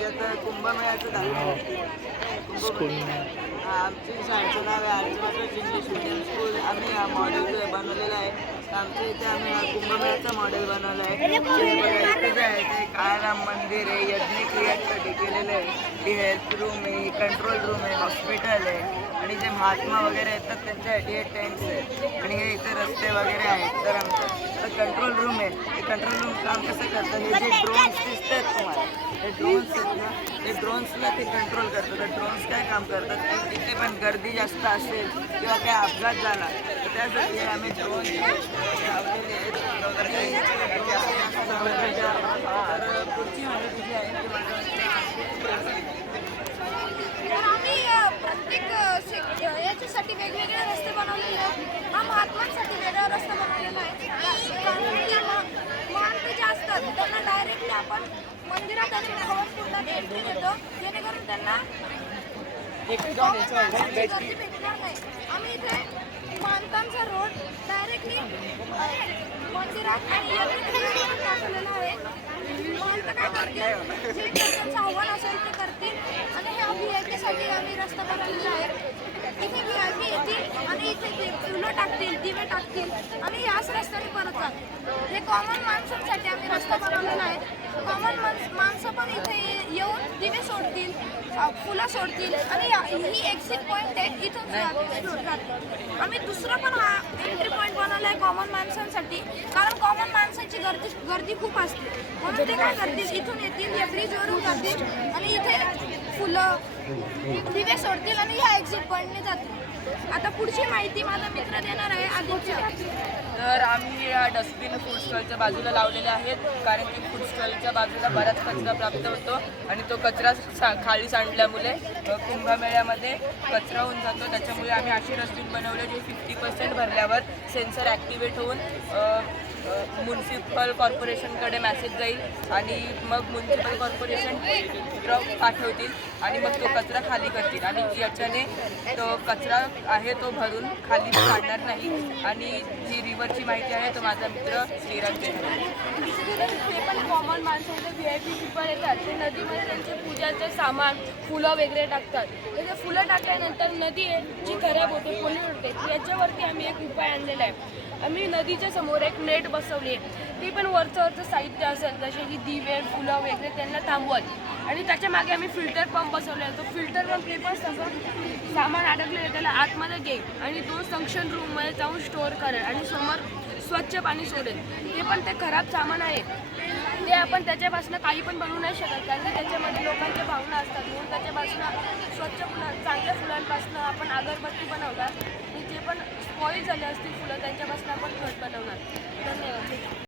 म्हणजे आता कुंभमेळ्याचं आमची शाळेचं नाव आहे आर्च इंग्लिश मीडियम स्कूल. आम्ही हा मॉडेल बनवलेला आहे. आमच्या इथे आम्ही हा कुंभमेळ्याचा मॉडेल बनवला आहे. इथे जे आहे ते काळाराम मंदिर आहे, यज्ञ क्रियासाठी केलेलं आहे. ती हेल्थ रूम आहे, कंट्रोल रूम आहे, हॉस्पिटल आहे आणि जे महात्मा वगैरे येतात त्यांच्यासाठी हे टेंट्स आहे आणि हे इथे रस्ते वगैरे आहेत. तर आमचं कंट्रोल रूम आहे. ते कंट्रोल रूम काम कसं करतं, हे जे ड्रोन्स दिसतात तुम्हाला, हे ड्रोन्स आहेत ना, ते ड्रोन्सला ते कंट्रोल करतात. तर ड्रोन्स काय काम करतात की तिथे पण गर्दी जास्त असेल किंवा काय अपघात झाला तर त्यासाठी आम्ही ड्रोन लावलेले आहेत. तर पुढची माहिती जी आहे प्रत्येक याच्यासाठी वेगवेगळे रस्ते बनवलेले आहेत. हा महात्मांसाठी वेगळा रस्ता बनवलेला आहे. महंत जे असतात त्यांना डायरेक्टली आपण मंदिरात आणि हवनकुंडात एंट्री देतो, जेणेकरून त्यांना गर्दी भेटणार नाही. आम्ही इथे महंतांचा रोड डायरेक्टली मंदिरात आणि टाकलेला आहे. महंत काय करतील, जे त्यांचं आव्हान असेल ते करतील आणि ह्या व्हीआयपीसाठी आम्ही रस्ता बनवलेला आहे. इथे व्हीआयपी येतील आणि इथे फुलं टाकतील, दिवे टाकतील आणि याच रस्त्याने परत जातील. हे कॉमन माणसांसाठी आम्ही रस्ता बनवलेला आहे. कॉमन माणसं पण इथे येऊन दिवे सोडतील, फुलं सोडतील आणि ही एक्झिट पॉईंट आहे, इथून जातील. आम्ही दुसरा पण हा एंट्री पॉईंट बनवला आहे कॉमन माणसांसाठी, कारण कॉमन माणसांची गर्दी खूप असते. म्हणून ते काय करतील, इथून येतील, या ब्रिजवरून जातील आणि इथे फुलं दिवे सोडतील आणि ह्या एक्झिट पॉईंटने जातील. आता पुढची माहिती माझा मित्र देणार आहे आदित्य. तर आम्ही या डस्टबिन फूड स्टॉलच्या बाजूला लावलेले आहेत, कारण की फूड स्टॉलच्या बाजूला बराच कचरा प्राप्त होतो आणि तो कचरा खाली सांडल्यामुळे कुंभमेळ्यामध्ये कचरा होऊन जातो. त्याच्यामुळे आम्ही अशी डस्टबिन बनवले जे 50% भरल्यावर सेन्सर ॲक्टिवेट होऊन म्युन्सिपल कॉर्पोरेशनकडे मेसेज जाईल आणि मग म्युन्सिपल कॉर्पोरेशन ट्रक पाठवतील आणि मग तो कचरा खाली करतील आणि याच्याने तो कचरा आहे तो भरून खाली काढणार नाही. आणि जी रिव्हरची माहिती आहे तो माझा मित्र श्रीराज देणार. ते पण कॉमन माणसांचे VIP पीपल येतात, ते नदीमध्ये त्यांचे पूजाचे सामान फुलं वगैरे टाकतात. ते फुलं टाकल्यानंतर नदी आहे जी खराब होते, पोल्यूट होते. याच्यावरती आम्ही एक उपाय आणलेला आहे. आम्ही नदीच्या समोर एक नेट बसवली आहे. ती पण वरचं साहित्य असेल जसे की दिवे फुलं वगैरे त्यांना थांबवत आणि त्याच्या मागे आम्ही फिल्टर पंप बसवले आहे. तो फिल्टर पंप हे पण सगळं सामान अडकलेलं आहे त्याला आतमध्ये घेईल आणि तो संक्शन रूममध्ये जाऊन स्टोअर करेल आणि समोर स्वच्छ पाणी सोडेल. ते पण ते खराब सामान आहे, ते आपण त्याच्यापासून काही पण बनवू नाही शकत, कारण की त्याच्यामध्ये लोकांच्या भावना असतात. म्हणून त्याच्यापासून स्वच्छ फुलं चांगल्या फुलांपासून आपण अगरबत्ती बनवणार आणि जे पण स्पॉईल झाले असतील फुलं त्यांच्यापासून आपण खत बनवणार. धन्यवाद.